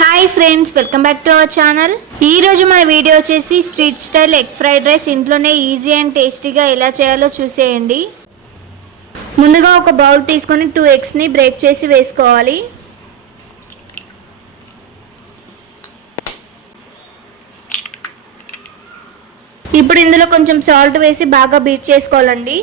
Hi friends, welcome back to our channel. ఈరోజు మన video వచ్చేసి street style egg fried rice ఇంట్లోనే easy and టేస్టీగా ఎలా చేయాలో చూసేయండి. ముందుగా ఒక బౌల్ తీసుకొని 2 ఎగ్స్ని బ్రేక్ చేసి వేసుకోవాలి. ఇప్పుడు ఇందులో కొంచెం సాల్ట్ వేసి బాగా బీట్ చేసుకోవాలండి.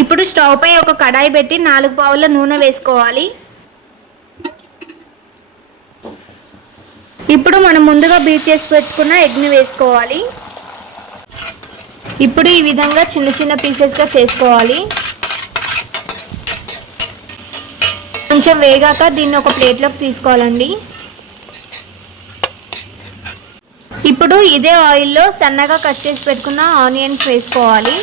ఇప్పుడు స్టవ్ పై ఒక కడాయి పెట్టి 4 పావుల నూనె వేసుకోవాలి. ఇప్పుడు మనం ముందుగా బీట్ చేసి పెట్టుకున్న ఎగ్ని వేసుకోవాలి. ఇప్పుడు ఈ విధంగా చిన్న చిన్న పీసెస్గా చేసుకోవాలి. కొంచెం వేగాక దీన్ని ఒక ప్లేట్లోకి తీసుకోవాలండి. ఇప్పుడు ఇదే ఆయిల్లో సన్నగా కట్ చేసి పెట్టుకున్న ఆనియన్స్ వేసుకోవాలి.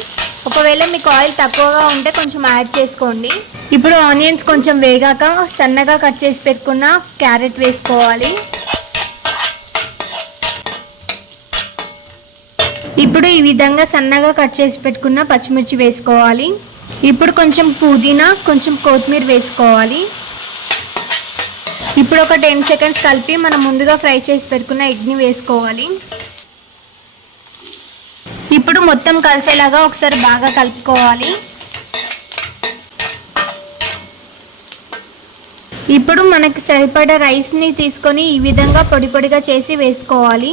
ఒకవేళ మీకు ఆయిల్ తక్కువగా ఉంటే కొంచెం యాడ్ చేసుకోండి. ఇప్పుడు ఆనియన్స్ కొంచెం వేగాక సన్నగా కట్ చేసి పెట్టుకున్న క్యారెట్ వేసుకోవాలి. ఇప్పుడు ఈ విధంగా సన్నగా కట్ చేసి పెట్టుకున్న పచ్చిమిర్చి వేసుకోవాలి. ఇప్పుడు కొంచెం పుదీనా, కొంచెం కొత్తిమీర వేసుకోవాలి. ఇప్పుడు ఒక 10 సెకండ్స్ కలిపి మనం ముందుగా ఫ్రై చేసి పెట్టుకున్న ఎగ్ని వేసుకోవాలి. ఇప్పుడు మొత్తం కలిసేలాగా ఒకసారి బాగా కలుపుకోవాలి. ఇప్పుడు మనకి సరిపడా రైస్ని తీసుకొని ఈ విధంగా పొడి పొడిగా చేసి వేసుకోవాలి.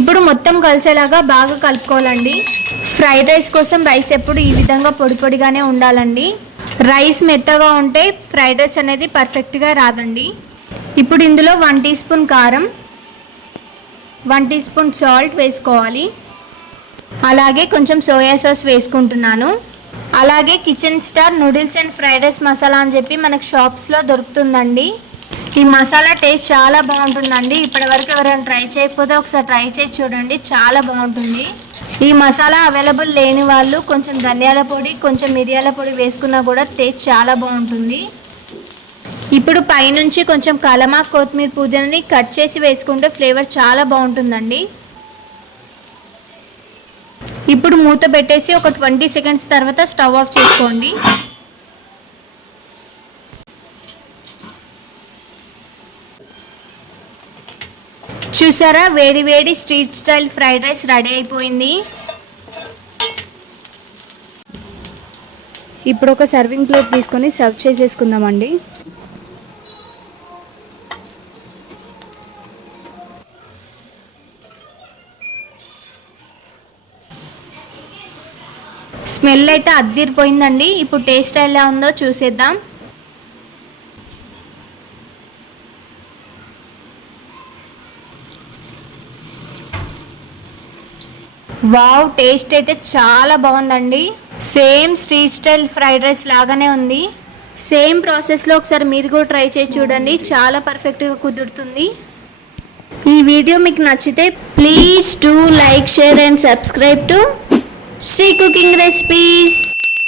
ఇప్పుడు మొత్తం కలిసేలాగా బాగా కలుపుకోవాలండి. ఫ్రైడ్ రైస్ కోసం రైస్ ఎప్పుడు ఈ విధంగా పొడి పొడిగానే ఉండాలండి. రైస్ మెత్తగా ఉంటే ఫ్రైడ్ రైస్ అనేది పర్ఫెక్ట్గా రాదండి. ఇప్పుడు ఇందులో 1 టీ స్పూన్ కారం, 1 టీ స్పూన్ సాల్ట్ వేసుకోవాలి. అలాగే కొంచెం సోయా సాస్ వేసుకుంటున్నాను. అలాగే kitchen star noodles and fried rice masala అని చెప్పి మనకు షాప్స్లో దొరుకుతుందండి. ఈ మసాలా టేస్ట్ చాలా బాగుంటుందండి. ఇప్పటివరకు ఎవరైనా ట్రై చేయకపోతే ఒకసారి ట్రై చేసి చూడండి, చాలా బాగుంటుంది. ఈ మసాలా అవైలబుల్ లేని వాళ్ళు కొంచెం ధనియాల పొడి, కొంచెం మిరియాల పొడి వేసుకున్నా కూడా టేస్ట్ చాలా బాగుంటుంది. ఇప్పుడు పైనుంచి కొంచెం కలమాక్, కొత్తిమీర, పుదీనాని కట్ చేసి వేసుకుంటే ఫ్లేవర్ చాలా బాగుంటుందండి. ఇప్పుడు మూత పెట్టేసి ఒక 20 సెకండ్స్ తర్వాత స్టవ్ ఆఫ్ చేసుకోండి. చూసారా, వేడి వేడి street style fried rice ready అయిపోయింది. ఇప్పుడు ఒక సర్వింగ్ ప్లేట్ తీసుకొని సర్వ్ చేసేసుకుందామండి. స్మెల్ అయితే అద్దిరిపోయిందండి. ఇప్పుడు టేస్ట్ ఎలా ఉందో చూసేద్దాం. వావ్, టేస్ట్ అయితే చాలా బాగుందండి. Same street style fried rice లాగానే ఉంది. సేమ్ ప్రాసెస్లో ఒకసారి మీరు కూడా ట్రై చేసి చూడండి, చాలా పర్ఫెక్ట్గా కుదురుతుంది. ఈ వీడియో మీకు నచ్చితే please do like, share and subscribe to Sri Cooking Recipes.